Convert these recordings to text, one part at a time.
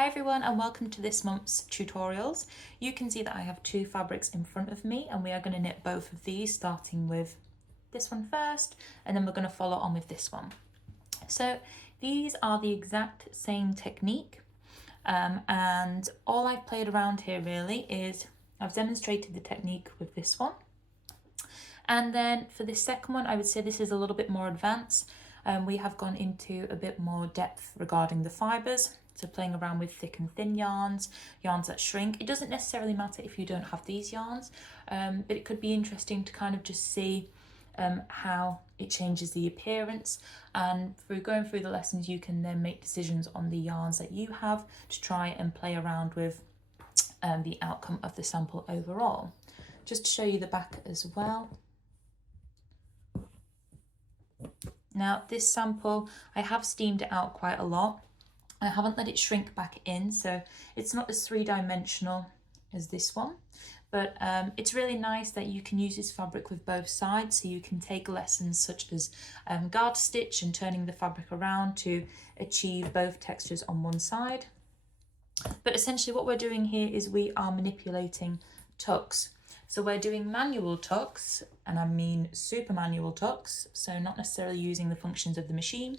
Hi everyone and welcome to this month's tutorials. You can see that I have two fabrics in front of me and we are going to knit both of these, starting with this one first and then we're going to follow on with this one. So these are the exact same technique and all I've played around here really is I've demonstrated the technique with this one, and then for the second one I would say this is a little bit more advanced. We have gone into a bit more depth regarding the fibres. So playing around with thick and thin yarns, yarns that shrink. It doesn't necessarily matter if you don't have these yarns, but it could be interesting to kind of just see how it changes the appearance. And through going through the lessons, you can then make decisions on the yarns that you have to try and play around with the outcome of the sample overall. Just to show you the back as well. Now this sample, I have steamed it out quite a lot. I haven't let it shrink back in, so it's not as three-dimensional as this one, but it's really nice that you can use this fabric with both sides, so you can take lessons such as garter stitch and turning the fabric around to achieve both textures on one side. But essentially what we're doing here is we are manipulating tucks. So we're doing manual tucks, and I mean super manual tucks, so not necessarily using the functions of the machine,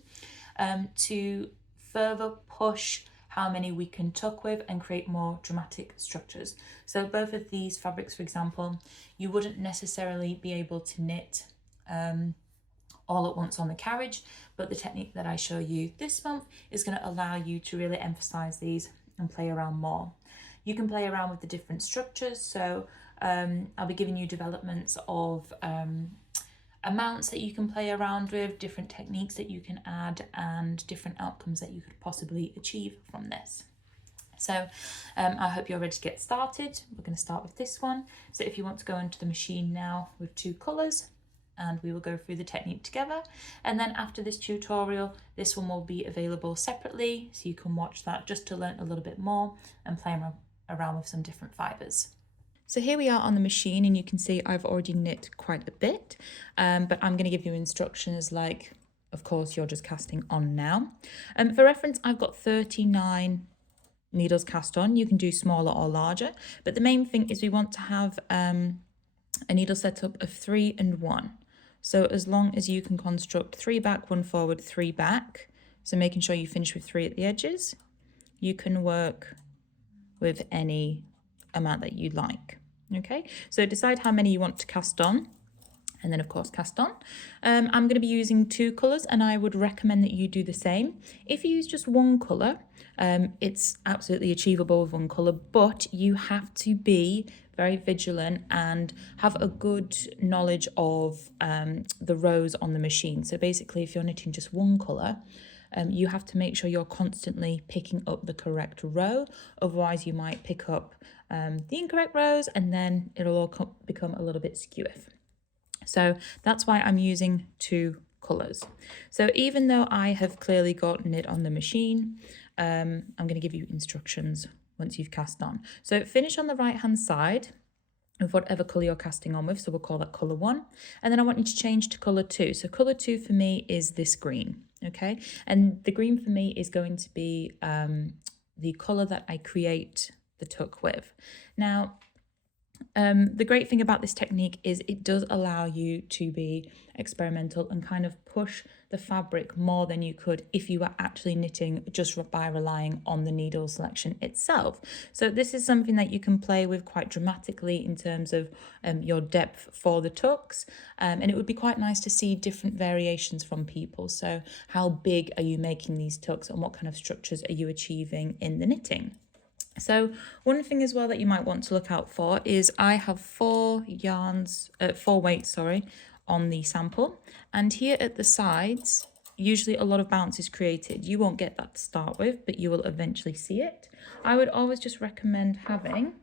to further push how many we can tuck with and create more dramatic structures. So both of these fabrics, for example, you wouldn't necessarily be able to knit all at once on the carriage, but the technique that I show you this month is going to allow you to really emphasize these and play around more. You can play around with the different structures, so I'll be giving you developments of amounts that you can play around with, different techniques that you can add, and different outcomes that you could possibly achieve from this. So I hope you're ready to get started. We're going to start with this one. So if you want to go into the machine now with two colours, and we will go through the technique together. And then after this tutorial, this one will be available separately, so you can watch that just to learn a little bit more and play around with some different fibres. So here we are on the machine, and you can see I've already knit quite a bit, but I'm going to give you instructions like, of course, you're just casting on now. For reference, I've got 39 needles cast on. You can do smaller or larger, but the main thing is we want to have a needle setup of 3 and 1. So as long as you can construct 3 back, 1 forward, 3 back, so making sure you finish with 3 at the edges, you can work with any amount that you like. Okay, so decide how many you want to cast on, and then of course cast on. I'm going to be using 2 colours, and I would recommend that you do the same. If you use just 1 colour, it's absolutely achievable with 1 colour, but you have to be very vigilant and have a good knowledge of the rows on the machine. So basically, if you're knitting just 1 colour, you have to make sure you're constantly picking up the correct row, otherwise you might pick up the incorrect rows and then it'll all become a little bit skewy. So that's why I'm using 2 colours. So even though I have clearly got knit on the machine, I'm going to give you instructions once you've cast on. So finish on the right hand side of whatever colour you're casting on with, so we'll call that colour 1, and then I want you to change to colour 2. So colour 2 for me is this green, okay, and the green for me is going to be the colour that I create the tuck with. Now the great thing about this technique is it does allow you to be experimental and kind of push the fabric more than you could if you were actually knitting just by relying on the needle selection itself. So this is something that you can play with quite dramatically in terms of your depth for the tucks, and it would be quite nice to see different variations from people. So how big are you making these tucks and what kind of structures are you achieving in the knitting? So one thing as well that you might want to look out for is I have 4 weights on the sample, and here at the sides usually a lot of bounce is created. You won't get that to start with, but you will eventually see it. I would always just recommend having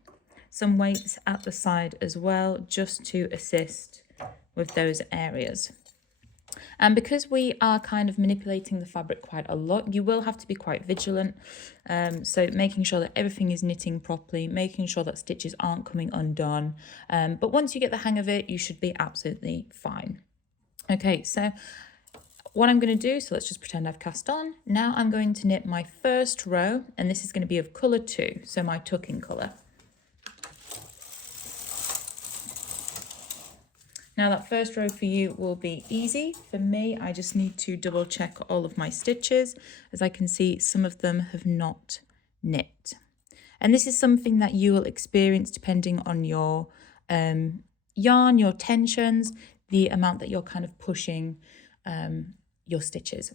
some weights at the side as well, just to assist with those areas. And because we are kind of manipulating the fabric quite a lot, you will have to be quite vigilant. So making sure that everything is knitting properly, making sure that stitches aren't coming undone. But once you get the hang of it, you should be absolutely fine. Okay, so what I'm going to do, so let's just pretend I've cast on. Now I'm going to knit my first row, and this is going to be of colour 2, so my tucking colour. Now that first row for you will be easy. For me, I just need to double check all of my stitches. As I can see, some of them have not knit. And this is something that you will experience depending on your yarn, your tensions, the amount that you're kind of pushing your stitches.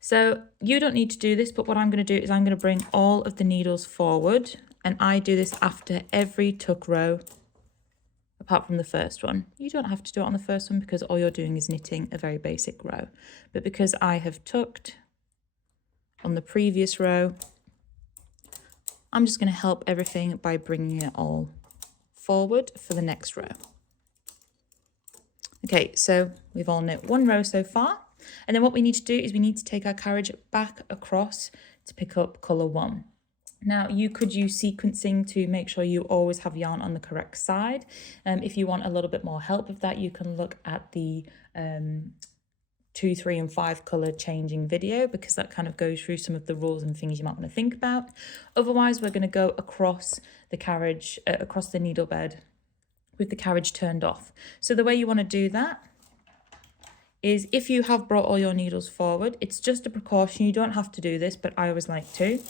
So you don't need to do this, but what I'm going to do is I'm going to bring all of the needles forward, and I do this after every tuck row apart from the first one. You don't have to do it on the first one because all you're doing is knitting a very basic row. But because I have tucked on the previous row, I'm just going to help everything by bringing it all forward for the next row. Okay, so we've all knit one row so far. And then what we need to do is we need to take our carriage back across to pick up colour 1. Now, you could use sequencing to make sure you always have yarn on the correct side. If you want a little bit more help with that, you can look at the 2, 3 and 5 colour changing video, because that kind of goes through some of the rules and things you might want to think about. Otherwise, we're going to go across the carriage, across the needle bed with the carriage turned off. So the way you want to do that is, if you have brought all your needles forward, it's just a precaution. You don't have to do this, but I always like to.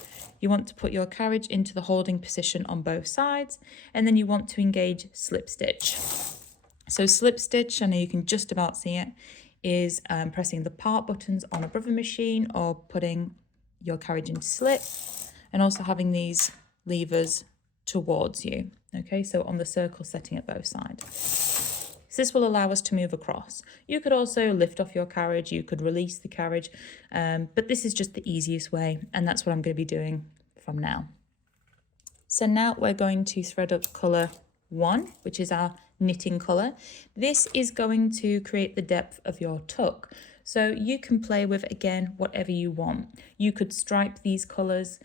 You want to put your carriage into the holding position on both sides, and then you want to engage slip stitch. So slip stitch, I know you can just about see it, is pressing the part buttons on a brother machine or putting your carriage into slip, and also having these levers towards you. Okay, so on the circle setting at both sides. So this will allow us to move across. You could also lift off your carriage, you could release the carriage, but this is just the easiest way, and that's what I'm going to be doing from now. So now we're going to thread up colour 1, which is our knitting colour. This is going to create the depth of your tuck. So you can play with, again, whatever you want. You could stripe these colours,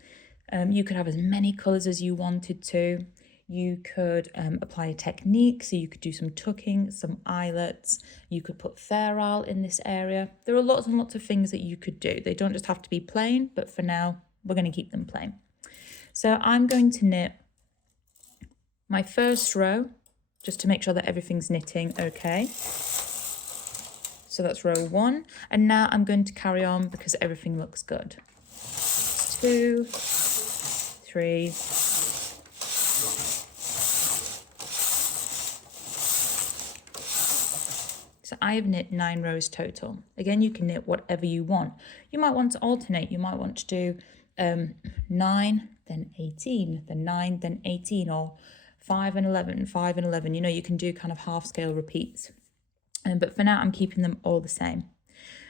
you could have as many colours as you wanted to. You could apply a technique, so you could do some tucking, some eyelets, you could put ferrule in this area. There are lots and lots of things that you could do. They don't just have to be plain, but for now, we're going to keep them plain. So I'm going to knit my first row, just to make sure that everything's knitting okay. So that's row 1, and now I'm going to carry on because everything looks good. 2, 3, so I have knit 9 rows total. Again, you can knit whatever you want. You might want to alternate. You might want to do 9, then 18, then 9, then 18, or 5 and 11, 5 and 11. You know, you can do kind of half scale repeats. But for now, I'm keeping them all the same.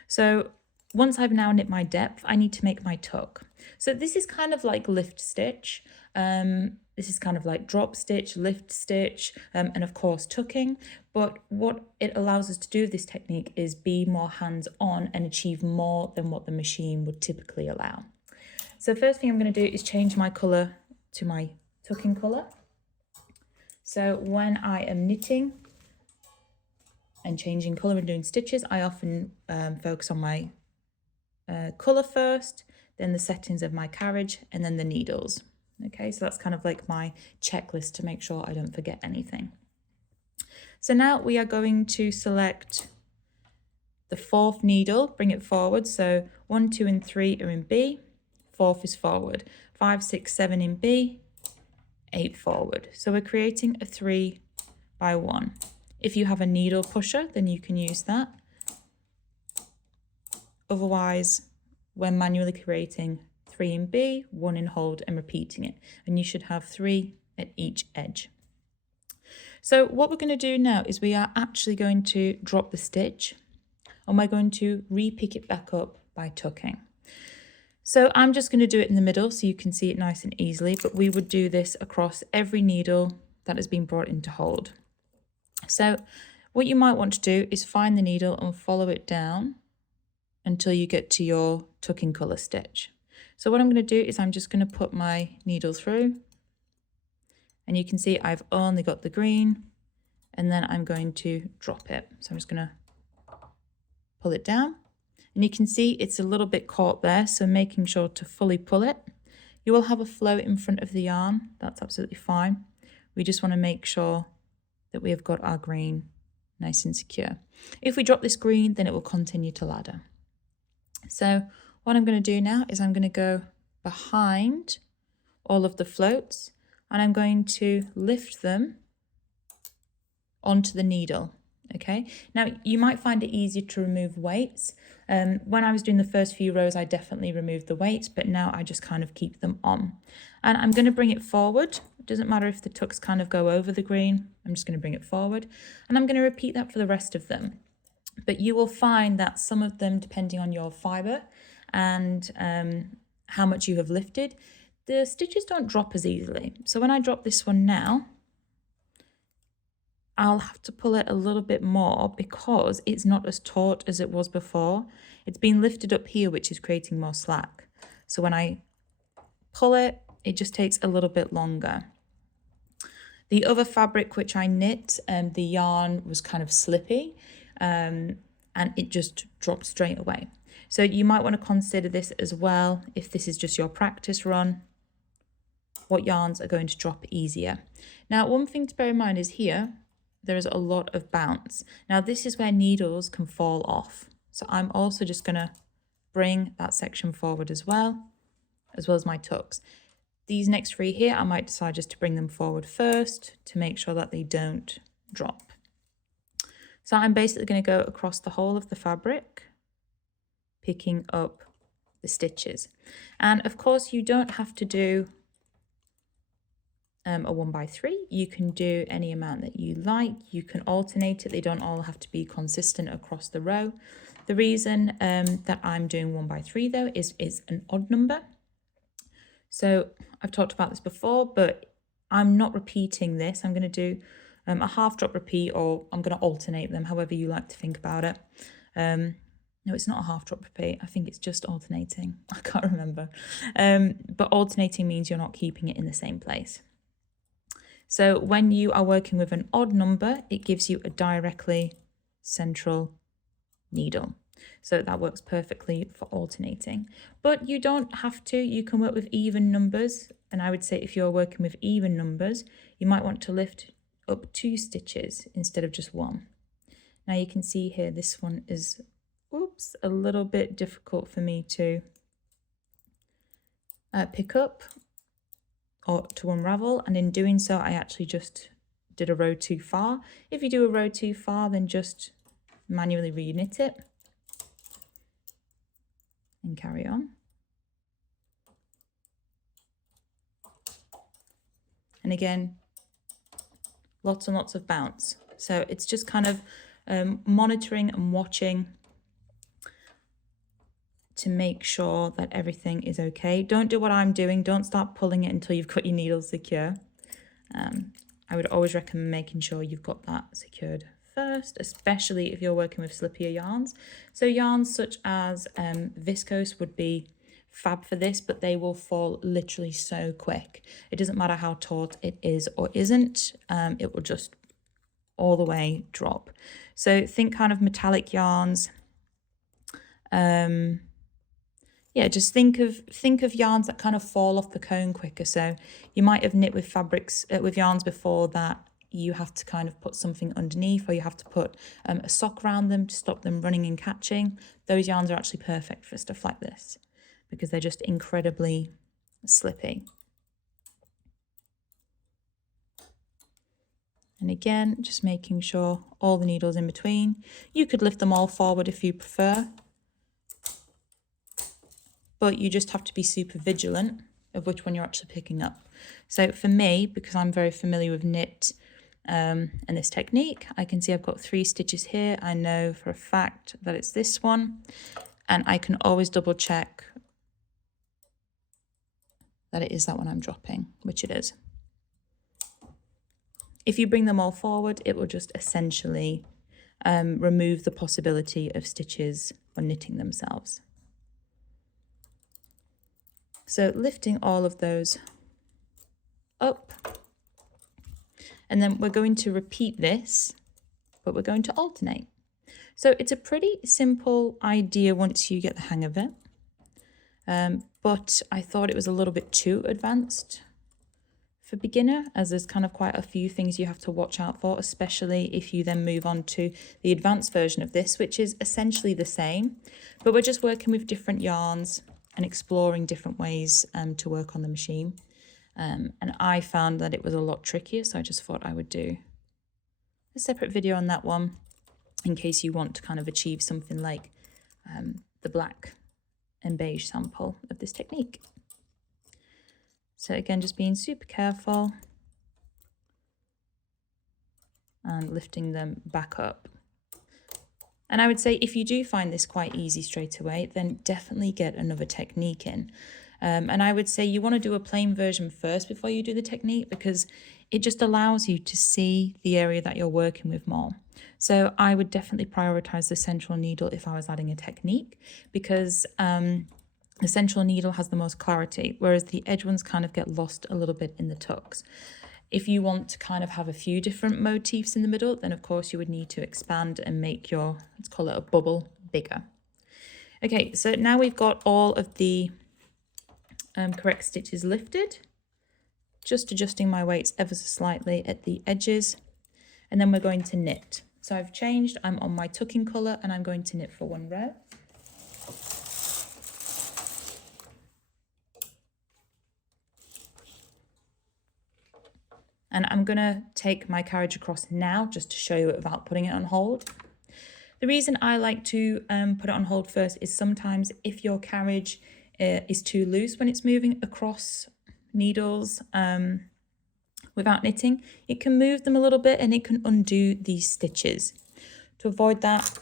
So once I've now knit my depth, I need to make my tuck. So this is kind of like lift stitch. This is kind of like drop stitch, lift stitch, and of course tucking. But what it allows us to do with this technique is be more hands-on and achieve more than what the machine would typically allow. So first thing I'm going to do is change my colour to my tucking colour. So when I am knitting and changing colour and doing stitches, I often focus on my colour first, then the settings of my carriage, and then the needles. Okay, so that's kind of like my checklist to make sure I don't forget anything. So now we are going to select the 4th needle, bring it forward. So 1, 2 and 3 are in B, 4th is forward, 5, 6, 7 in B, 8 forward. So we're creating a 3 by 1. If you have a needle pusher, then you can use that. Otherwise, we're manually creating 3 in B, 1 in hold, and repeating it. And you should have 3 at each edge. So what we're going to do now is we are actually going to drop the stitch, and we're going to re-pick it back up by tucking. So I'm just going to do it in the middle so you can see it nice and easily, but we would do this across every needle that has been brought into hold. So what you might want to do is find the needle and follow it down until you get to your tucking colour stitch. So what I'm going to do is I'm just going to put my needle through, and you can see I've only got the green, and then I'm going to drop it. So I'm just going to pull it down And you can see it's a little bit caught there, so making sure to fully pull it. You will have a float in front of the yarn, that's absolutely fine. We just want to make sure that we have got our green nice and secure. If we drop this green, then it will continue to ladder. So what I'm going to do now is I'm going to go behind all of the floats and I'm going to lift them onto the needle. Okay, now you might find it easier to remove weights. When I was doing the first few rows, I definitely removed the weights, but now I just kind of keep them on. And I'm going to bring it forward. It doesn't matter if the tucks kind of go over the green. I'm just going to bring it forward. And I'm going to repeat that for the rest of them. But you will find that some of them, depending on your fibre and how much you have lifted, the stitches don't drop as easily. So when I drop this one now, I'll have to pull it a little bit more because it's not as taut as it was before. It's been lifted up here, which is creating more slack. So when I pull it, it just takes a little bit longer. The other fabric which I knit, the yarn was kind of slippy and it just dropped straight away. So you might want to consider this as well if this is just your practice run. What yarns are going to drop easier? Now, one thing to bear in mind is here, there is a lot of bounce. Now this is where needles can fall off. So I'm also just going to bring that section forward as well as my tucks. These next three here, I might decide just to bring them forward first to make sure that they don't drop. So I'm basically going to go across the whole of the fabric, picking up the stitches. And of course you don't have to do a 1x3, you can do any amount that you like. You can alternate it. They don't all have to be consistent across the row. The reason that I'm doing 1x3 though is an odd number. So I've talked about this before, but I'm not repeating this. I'm going to do a half drop repeat, or I'm going to alternate them, however you like to think about it. No, it's not a half drop repeat. I think it's just alternating. I can't remember. But alternating means you're not keeping it in the same place. So when you are working with an odd number, it gives you a directly central needle. So that works perfectly for alternating. But you don't have to. You can work with even numbers. And I would say if you're working with even numbers, you might want to lift up 2 stitches instead of just 1. Now you can see here, this one is, oops, a little bit difficult for me to pick up or to unravel, and in doing so I actually just did a row too far. If you do a row too far, then just manually re-knit it and carry on. And again, lots and lots of bounce. So it's just kind of monitoring and watching to make sure that everything is okay. Don't do what I'm doing. Don't start pulling it until you've got your needles secure. I would always recommend making sure you've got that secured first, especially if you're working with slippier yarns. So yarns such as viscose would be fab for this, but they will fall literally so quick. It doesn't matter how taut it is or isn't, it will just all the way drop. So think kind of metallic yarns. Yeah, just think of yarns that kind of fall off the cone quicker. So you might have knit with fabrics, with yarns before that you have to kind of put something underneath, or you have to put a sock around them to stop them running and catching. Those yarns are actually perfect for stuff like this because they're just incredibly slippy. And again, just making sure all the needles in between. You could lift them all forward if you prefer, but you just have to be super vigilant of which one you're actually picking up. So for me, because I'm very familiar with knit and this technique, I can see I've got 3 stitches here. I know for a fact that it's this one, and I can always double check that it is that one I'm dropping, which it is. If you bring them all forward, it will just essentially remove the possibility of stitches on knitting themselves. So lifting all of those up, and then we're going to repeat this, but we're going to alternate. So it's a pretty simple idea once you get the hang of it. But I thought it was a little bit too advanced for beginner, as there's kind of quite a few things you have to watch out for, especially if you then move on to the advanced version of this, which is essentially the same, but we're just working with different yarns and exploring different ways to work on the machine. And I found that it was a lot trickier, so I just thought I would do a separate video on that one in case you want to kind of achieve something like the black and beige sample of this technique. So again, just being super careful and lifting them back up. And I would say if you do find this quite easy straight away, then definitely get another technique in. And I would say you want to do a plain version first before you do the technique, because it just allows you to see the area that you're working with more. So I would definitely prioritize the central needle if I was adding a technique, because the central needle has the most clarity, whereas the edge ones kind of get lost a little bit in the tucks. If you want to kind of have a few different motifs in the middle, then of course you would need to expand and make your, let's call it a bubble, bigger. Okay, so now we've got all of the correct stitches lifted, just adjusting my weights ever so slightly at the edges, and then we're going to knit. So I've changed, I'm on my tucking colour, and I'm going to knit for one row. And I'm going to take my carriage across now just to show you it without putting it on hold. The reason I like to put it on hold first is sometimes if your carriage is too loose when it's moving across needles without knitting, it can move them a little bit and it can undo these stitches. To avoid that,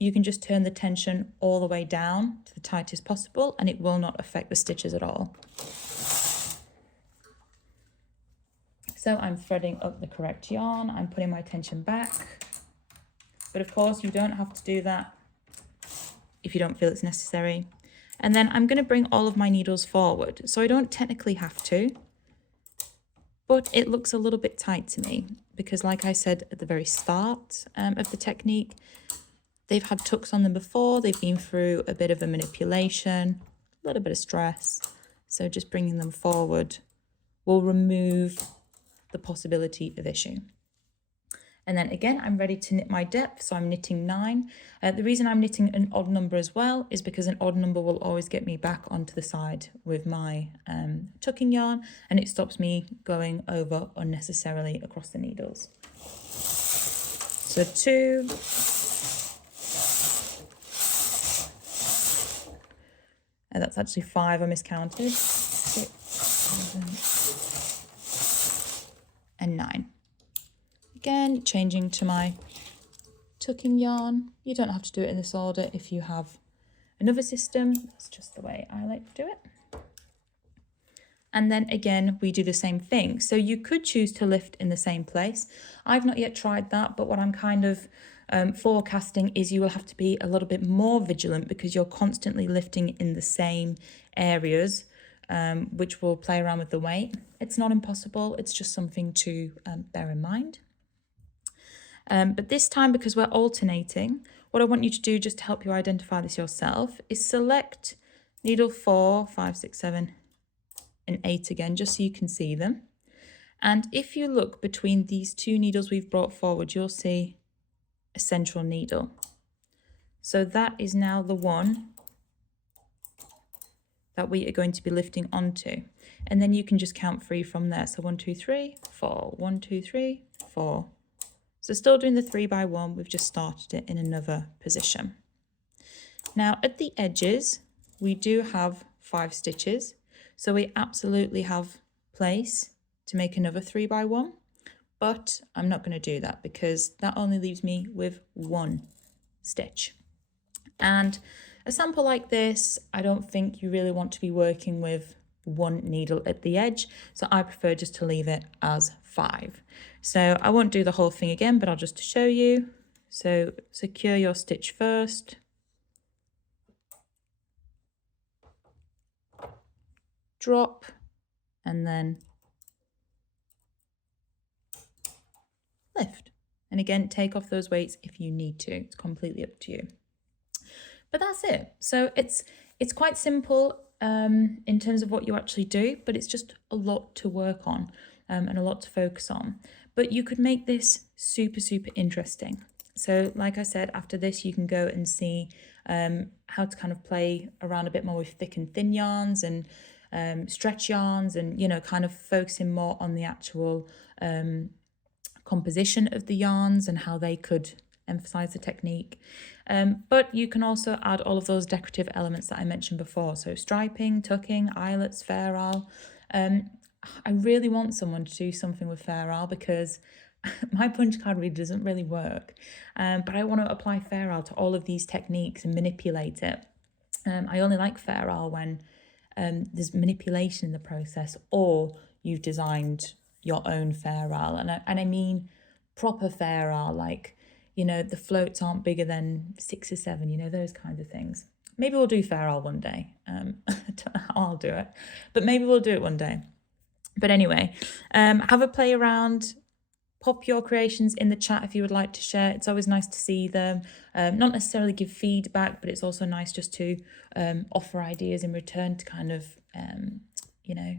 you can just turn the tension all the way down to the tightest possible and it will not affect the stitches at all. So I'm threading up the correct yarn, I'm putting my tension back, but of course you don't have to do that if you don't feel it's necessary. And then I'm going to bring all of my needles forward, so I don't technically have to, but it looks a little bit tight to me because, like I said at the very start of the technique, they've had tucks on them before, they've been through a bit of a manipulation, a little bit of stress, so just bringing them forward will remove the possibility of issue. And then again, I'm ready to knit my depth, so I'm knitting 9. The reason I'm knitting an odd number as well is because an odd number will always get me back onto the side with my tucking yarn, and it stops me going over unnecessarily across the needles. So 2, and that's actually 5, I miscounted, 6, 7, and 9. Again, changing to my tucking yarn. You don't have to do it in this order if you have another system. That's just the way I like to do it. And then again, we do the same thing. So you could choose to lift in the same place. I've not yet tried that, but what I'm kind of forecasting is you will have to be a little bit more vigilant because you're constantly lifting in the same areas, which will play around with the weight. It's not impossible, it's just something to bear in mind. But this time, because we're alternating, what I want you to do just to help you identify this yourself is select needle 4, 5, 6, 7, and 8 again, just so you can see them. And if you look between these two needles we've brought forward, you'll see a central needle. So that is now the one that we are going to be lifting onto. And then you can just count 3 from there. So 1, 2, 3, 4, 1, 2, 3, 4. So still doing the 3 by 1, we've just started it in another position. Now at the edges, we do have 5 stitches. So we absolutely have place to make another 3 by 1, but I'm not going to do that because that only leaves me with 1 stitch. And a sample like this, I don't think you really want to be working with 1 needle at the edge, so I prefer just to leave it as 5. So I won't do the whole thing again, but I'll just show you. So secure your stitch first. Drop, and then lift. And again, take off those weights if you need to. It's completely up to you. But that's it. So it's quite simple in terms of what you actually do, but it's just a lot to work on and a lot to focus on. But you could make this super, super interesting. So like I said, after this, you can go and see how to kind of play around a bit more with thick and thin yarns and stretch yarns, and, you know, kind of focusing more on the actual composition of the yarns and how they could emphasize the technique. But you can also add all of those decorative elements that I mentioned before. So striping, tucking, eyelets, Fair Isle. I really want someone to do something with Fair Isle because my punch card reader doesn't really work. But I want to apply Fair Isle to all of these techniques and manipulate it. I only like Fair Isle when there's manipulation in the process, or you've designed your own Fair Isle. And I mean proper Fair Isle, like, you know, the floats aren't bigger than 6 or 7, you know, those kinds of things. Maybe we'll do Fair Isle one day. I don't know how I'll do it, but maybe we'll do it one day. But anyway, have a play around. Pop your creations in the chat if you would like to share. It's always nice to see them. Not necessarily give feedback, but it's also nice just to offer ideas in return to kind of, you know,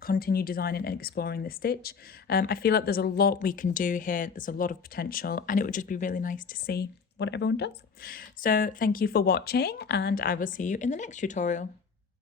continue designing and exploring the stitch. I feel like there's a lot we can do here. There's a lot of potential, and it would just be really nice to see what everyone does. So thank you for watching, and I will see you in the next tutorial.